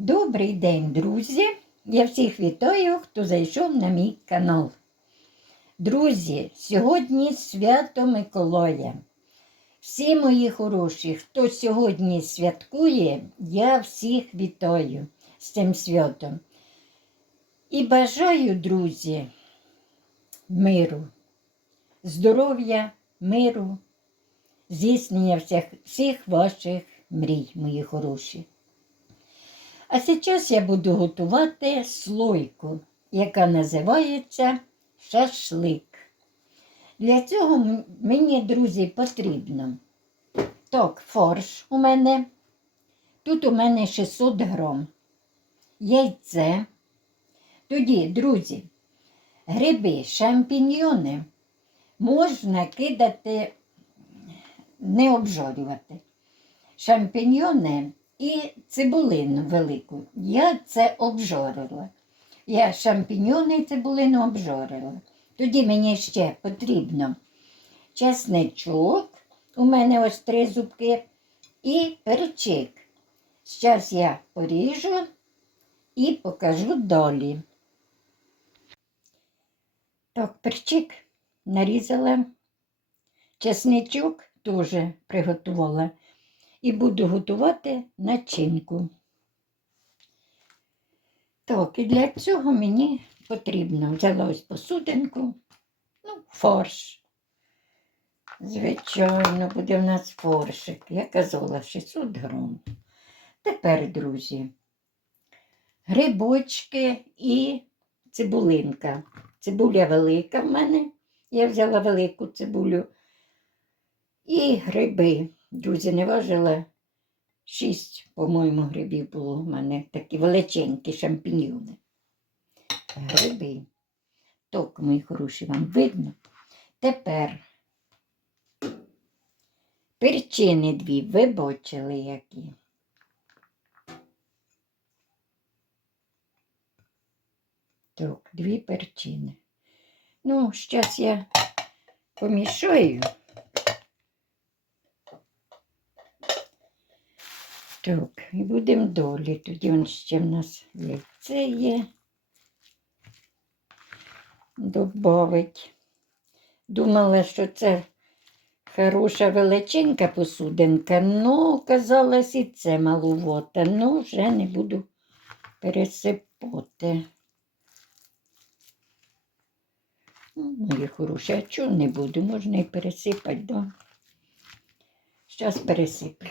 Добрий день, друзі! Я всіх вітаю, хто зайшов на мій канал. Друзі, сьогодні свято Миколая. Всі мої хороші, хто сьогодні святкує, я всіх вітаю з цим святом. І бажаю, друзі, миру, здоров'я, миру, здійснення всіх, всіх ваших мрій, мої хороші. А зараз я буду готувати слойку, яка називається шашлик. Для цього мені, друзі, потрібно так, форш у мене. Тут у мене 600 грам. Яйце. Тоді, друзі, гриби, шампіньйони можна кидати, не обжарювати. Шампіньйони і цибулину велику. Я це обжарила. Я шампіньйони і цибулину обжарила. Тоді мені ще потрібно чесничок, у мене ось три зубки, і перчик. Зараз я поріжу і покажу далі. Так, перчик нарізала, чесничок теж приготувала і буду готувати начинку. Так, і для цього мені потрібно взяла ось посудинку, ну, фарш. Звичайно, буде в нас форшик. Я казала 600 грам. Тепер, друзі, грибочки і цибулинка. Цибуля велика в мене. Я взяла велику цибулю. І гриби. Друзі, не важила. Шість, по-моєму, грибів було в мене такі величенькі шампіньйони. Гриби. Так, мої хороші, вам видно. Тепер перчини дві, ви бачили які. Так, дві перчини. Ну, зараз я помішаю. Так, і будемо долі. Тоді он ще в нас яйце є. Добавить. Думала, що це хороша величенька посудинка, ну, оказалось і це малувата. Ну, вже не буду пересипати. Ну, Мої хороші, а чого не буду? Можна і пересипати, да? Зараз пересиплю.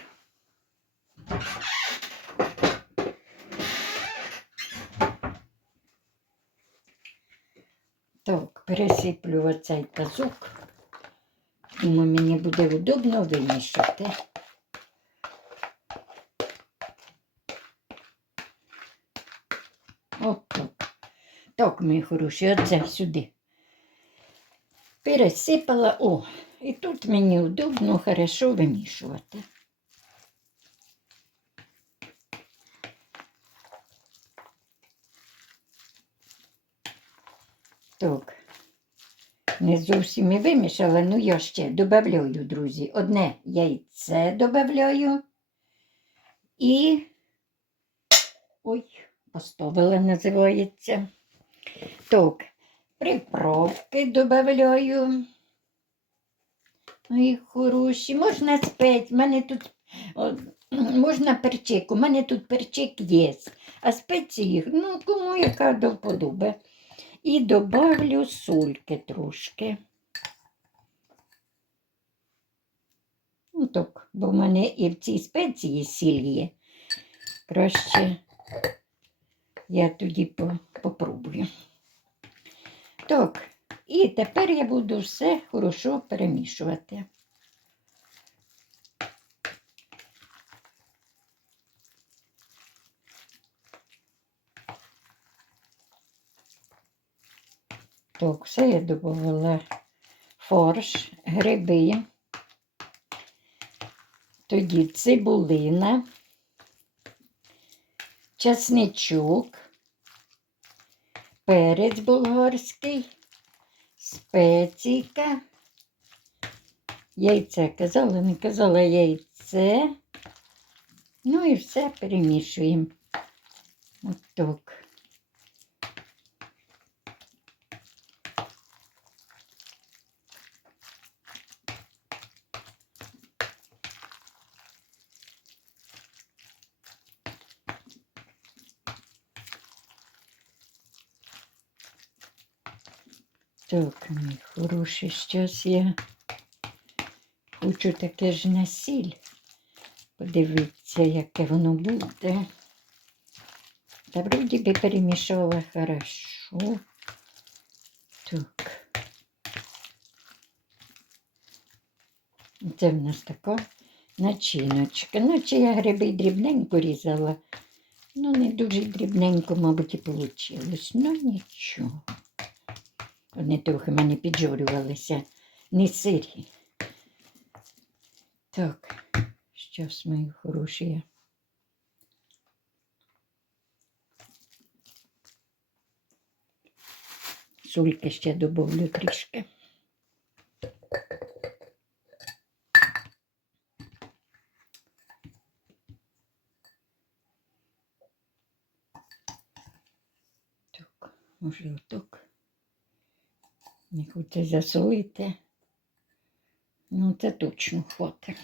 Так, пересиплю оцей тазок. Думаю, мені буде удобно вимішати. От так. Так, мої хороші, оце сюди. Пересипала. О, і тут мені удобно, хорошо вимішувати. Так. Не зовсім і вимішала, ну я ще додаю, друзі. Одне яйце додаю. І. Ой, поставила, називається. Так, приправки додаю. Ой, хороші, можна спець, в мене тут о, можна перчик, у мене тут перчик є, а спеції, ну, кому яка до вподоби. І добавлю сольки трошки. Ну так, бо в мене і в цій спеції сіль є. Краще я тоді по- попробую. Так, і тепер я буду все хорошо перемішувати. Так, все я додавала фарш, гриби, тоді цибулина, часничок, перець болгарський, спеційка, яйце казала, не казала яйце. Ну і все перемішуємо. Отак. Так, мій хороший, щас я хочу таке ж на сіль. Подивіться, яке воно буде. Та вроді би перемішала хорошо. Так. Це в нас така начиночка. Чи я гриби дрібненько різала. Ну, не дуже дрібненько, мабуть, і вийшло. Ну, нічого. Вони трохи мене піджурювалися. Не сирі. Так, щас мої хороші. Сульки ще добавлю трішки. Так, може отак. Не хоче засолити. Ну, це точно хватить.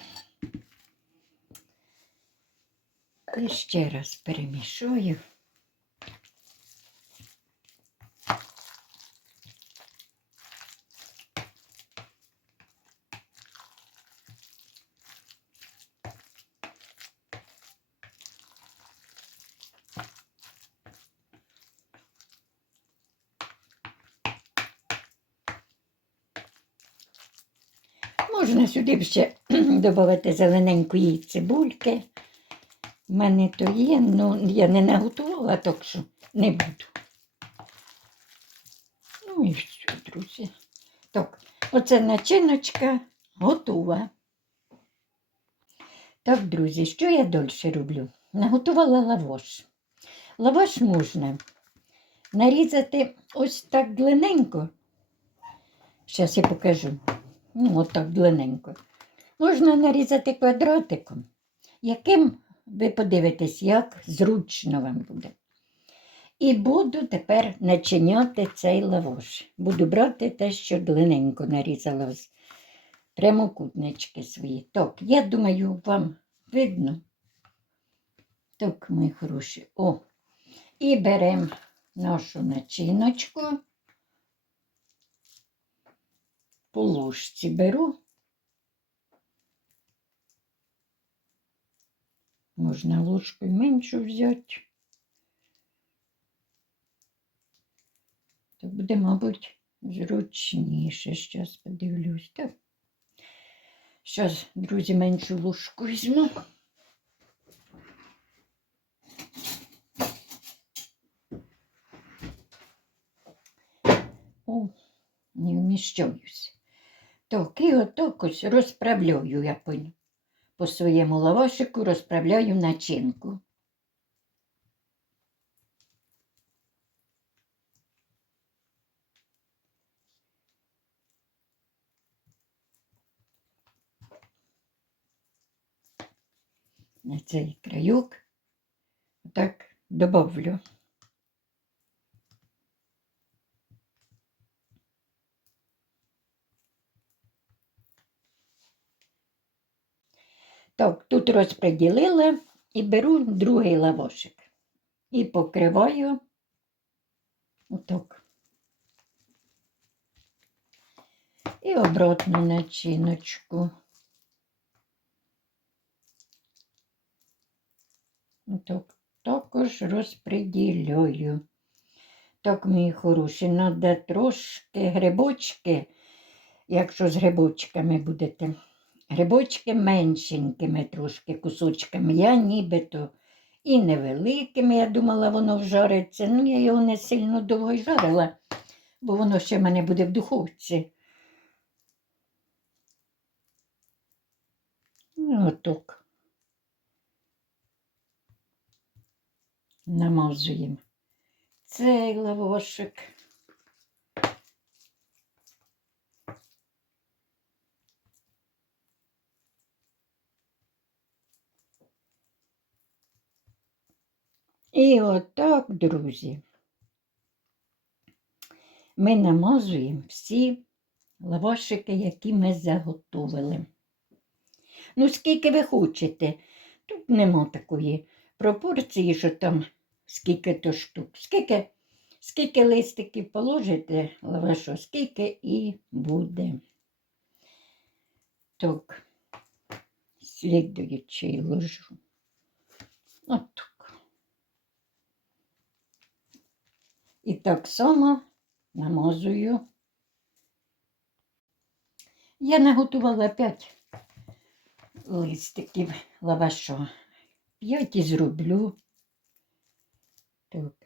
І ще раз перемішую. Можна сюди ще додати зелененької цибульки. У мене то є, ну я не наготувала, так що не буду. Ну і все, друзі. Так, оце начиночка готова. Так, друзі, що я далі роблю? Наготувала лаваш. Лаваш можна нарізати ось так длинненько. Зараз я покажу. Ну, отак длинненько. Можна нарізати квадратиком, яким ви подивитесь, як зручно вам буде. І буду тепер начиняти цей лаваш. Буду брати те, що длинненько нарізала прямокутнички свої. Так, я думаю, вам видно. Так, мої хороші. О, і беремо нашу начиночку. По ложці беру. Можна ложку меншу взяти. То буде, мабуть, зручніше. Зараз подивлюсь. Так. Зараз, друзі, меншу ложку візьму. О, не вміщаюсь. Так, і отак ось розправляю я по, по своєму лавашику, розправляю начинку. На цей краюк так добавлю. Так, тут розподілила і беру другий лавошик. І покриваю отак. І обратну начиночку. Отак. Також розподіляю. Так, мої хороші, треба трошки грибочки, якщо з грибочками будете. Грибочки меншенькими трошки кусочками. Я нібито і невеликими, я думала, воно вжариться. Ну, я його не сильно довго й жарила, бо воно ще в мене буде в духовці. Ну, отак. Намазуємо цей лавошик. І отак, друзі, ми намазуємо всі лавашики, які ми заготовили. Ну, скільки ви хочете. Тут нема такої пропорції, що там скільки то штук. Скільки, скільки листиків положите лавашу, скільки і буде. Так, слідуючий ложу. Отак. І так само намазую. Я наготувала 5 листиків лаваша. П'ять і зроблю. Так.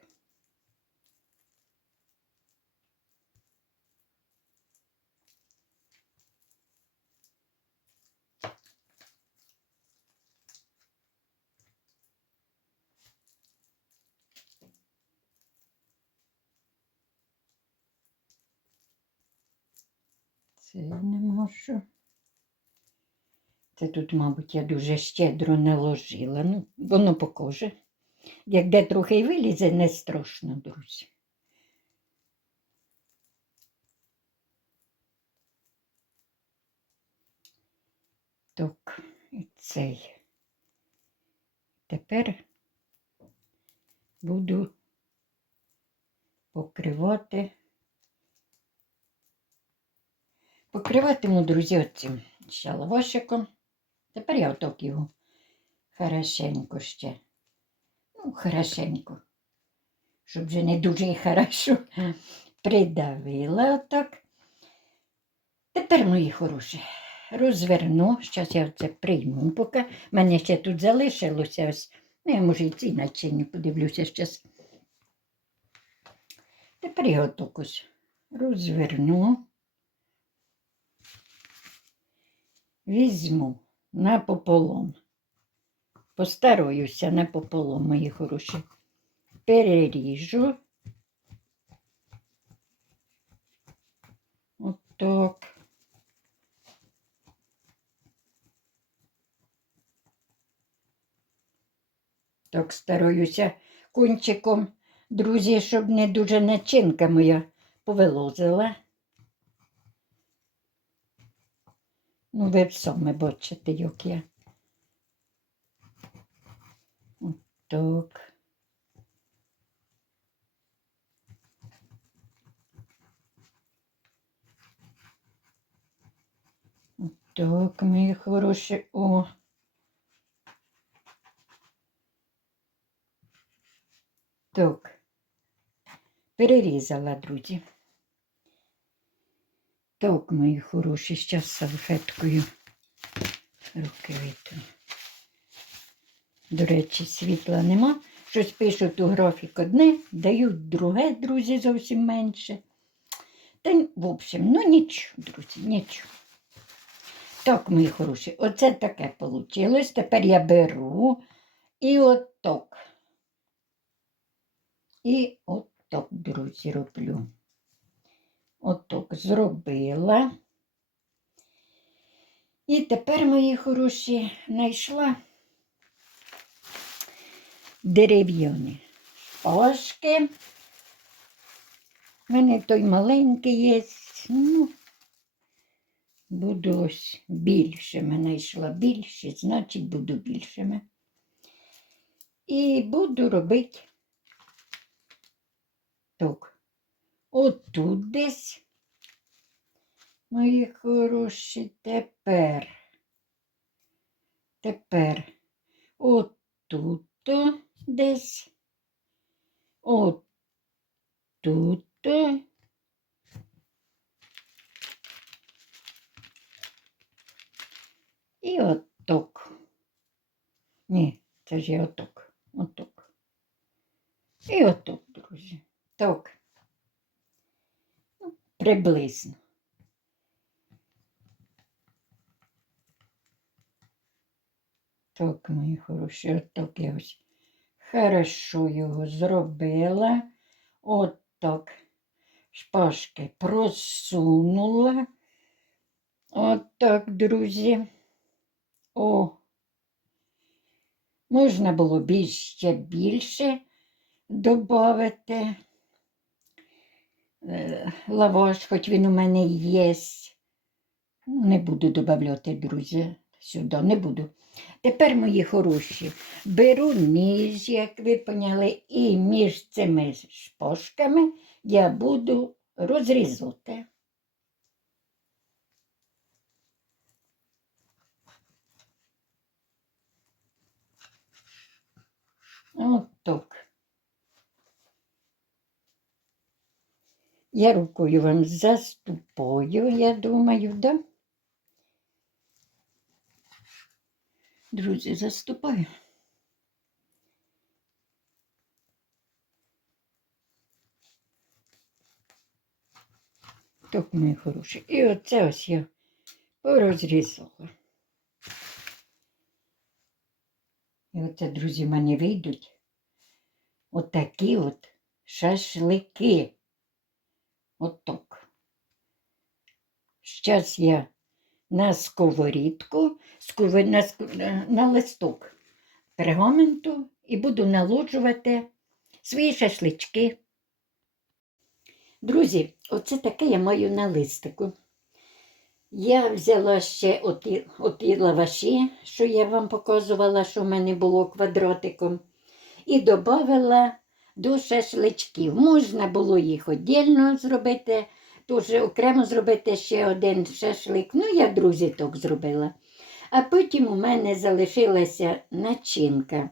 Це не можу. Це тут, мабуть, я дуже щедро не ложила. Ну, воно покаже. Як де трохи й вилізе, не страшно, друзі. Так, і цей. Тепер буду покривати. Покриватиму, друзі, оцим ще лавашиком. Тепер я отак його хорошенько ще. Ну, хорошенько. Щоб вже не дуже й хорошо придавила отак. Тепер, мої хороші, розверну. Зараз я це прийму, поки мене ще тут залишилося ось. Ну, я може і ці начині подивлюся зараз. Тепер я отак ось розверну. Візьму напополом. Постараюся напополом, мої хороші. Переріжу. Отак. Так стараюся кончиком, друзі, щоб не дуже начинка моя повилозила. Ну, ви б саме бачите, як я. Так. Так, мої хороші. О. Так. Перерізала, друзі. Так, мої хороші, зараз салфеткою руки витру. До речі, світла нема. Щось пишуть у графік одне, дають друге, друзі, зовсім менше. Та, в общем, ну нічого, друзі, нічого. Так, мої хороші, оце таке вийшло. Тепер я беру і отак. І отак, друзі, роблю. Отак зробила. І тепер, мої хороші, знайшла дерев'яні шпажки. У мене той маленький є. Ну, буду ось більшими. Знайшла більше, значить буду більшими. І буду робити так. Отут десь. Мої хороші, тепер. Тепер отут десь. Отут. І отак. Ні, це ж я отак. Отак. І отак, друзі. Так. Приблизно. Так, мої хороші, отак я ось хорошо його зробила. Отак. Шпажки просунула. Отак, друзі. О, можна було б ще більше, додати лаваш, хоч він у мене є. Не буду додавати, друзі, сюди, не буду. Тепер, мої хороші, беру ніж, як ви поняли, і між цими шпажками я буду розрізати. От так. Я рукою вам заступаю, я думаю, да? Друзі, заступаю. Так, мої хороші. І оце ось я порозрізала. І оце, друзі, в мене вийдуть отакі от шашлики. От так. Зараз я на сковорідку, на, на листок пергаменту і буду наложувати свої шашлички. Друзі, оце таке я маю на листику. Я взяла ще оті, оті лаваші, що я вам показувала, що в мене було квадратиком, і додала до шашличків. Можна було їх віддільно зробити, теж окремо зробити ще один шашлик. Ну, я, друзі, так зробила. А потім у мене залишилася начинка.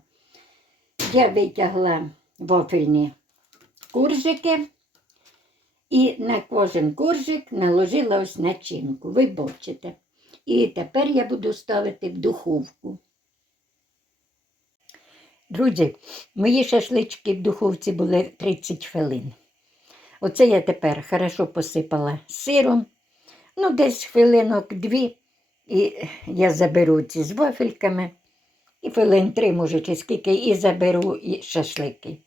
Я витягла вафельні куржики. І на кожен коржик наложила ось начинку, ви бачите. І тепер я буду ставити в духовку. Друзі, мої шашлички в духовці були 30 хвилин. Оце я тепер хорошо посипала сиром. Ну, десь хвилинок дві, і я заберу ці з вафельками. І хвилин три, може, чи скільки, і заберу і шашлики.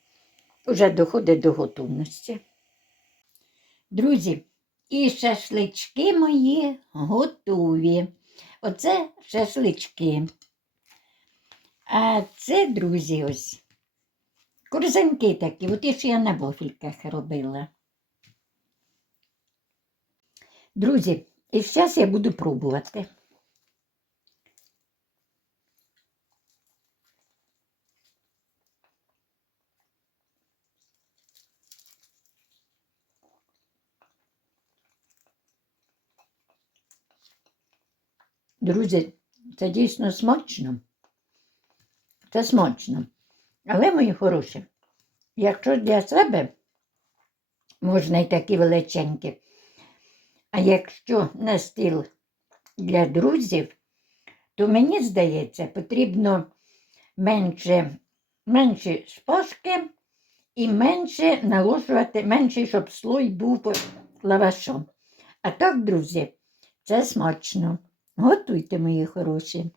Уже доходить до готовності. Друзі, і шашлички мої готові. Оце шашлички. А це, друзі, ось корзинки такі, от ті, що я на вафельках робила. Друзі, і зараз я буду пробувати. Друзі, це дійсно смачно. Це смачно. Але, мої хороші, якщо для себе можна і такі величенькі, а якщо на стіл для друзів, то мені здається, потрібно менше, менші шпажки і менше наложувати, менший, щоб слой був лавашом. А так, друзі, це смачно. Готуйте, мої хороші.